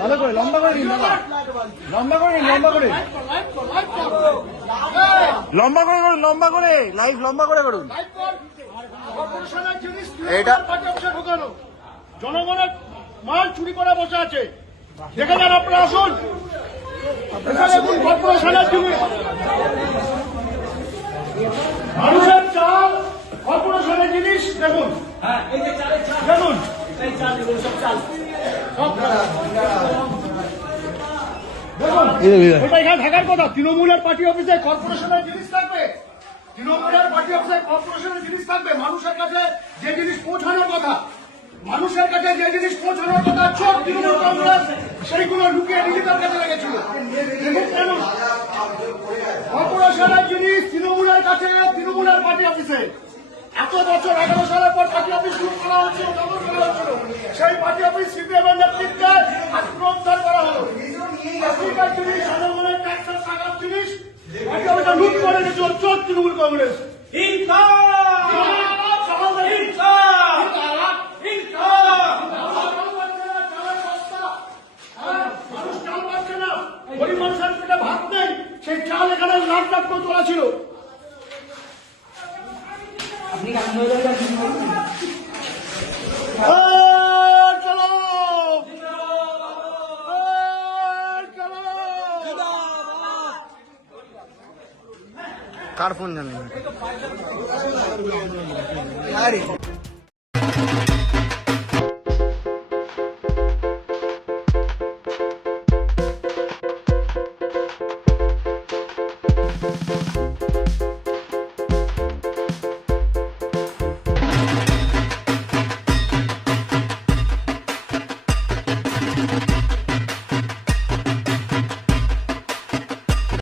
ভালো করে লম্বা করে নিন, লম্বা করে নিন, লম্বা করে লম্বা করে করুন, লম্বা করে লাইভ লম্বা করে করুন। এটা জনগণের মাল চুরি করা বসে আছে, দেখে যান আপনারা, আসুন কর্পোরেশনের জিনিস, মানুষের চাল কর্পোরেশনের জিনিস দেখুন, দেখুন এটা এখানে থাকার কথা। তৃণমূলের পার্টি অফিসে কর্পোরেশনের জিনিস থাকবে, তৃণমূলের পার্টি অফিসে কর্পোরেশনের জিনিস থাকবে। মানুষের কাছে যে জিনিস পৌঁছানোর কথা, মানুষের কাছে যে জিনিস পৌঁছানোর কথা, চোখ তৃণমূল কংগ্রেস সেইগুলো লুকিয়ে নিজেদের কাছে লেগেছিল। কর্পোরেশনের জিনিস তৃণমূলের কাছে, তৃণমূলের পার্টি অফিসে এত বছর 11 সালের পর পার্টি অফিস শুরু করা হচ্ছিল, দখল করা হচ্ছিল। সেই পার্টি অফিস সিপিএমের নেতৃত্বে আজ পুনরুদ্ধার করা হলো। জিনিস জনগণের ট্যাক্সের টাকার জিনিস পার্টি অফিসে লুট করে রেখেছিল চোখ তৃণমূল কংগ্রেস। গরিব মানুষের পেটে ভাত নেই, সেই চাল এখানে লাখ লাখ করে তোলা ছিল। কার ফোন জানেন?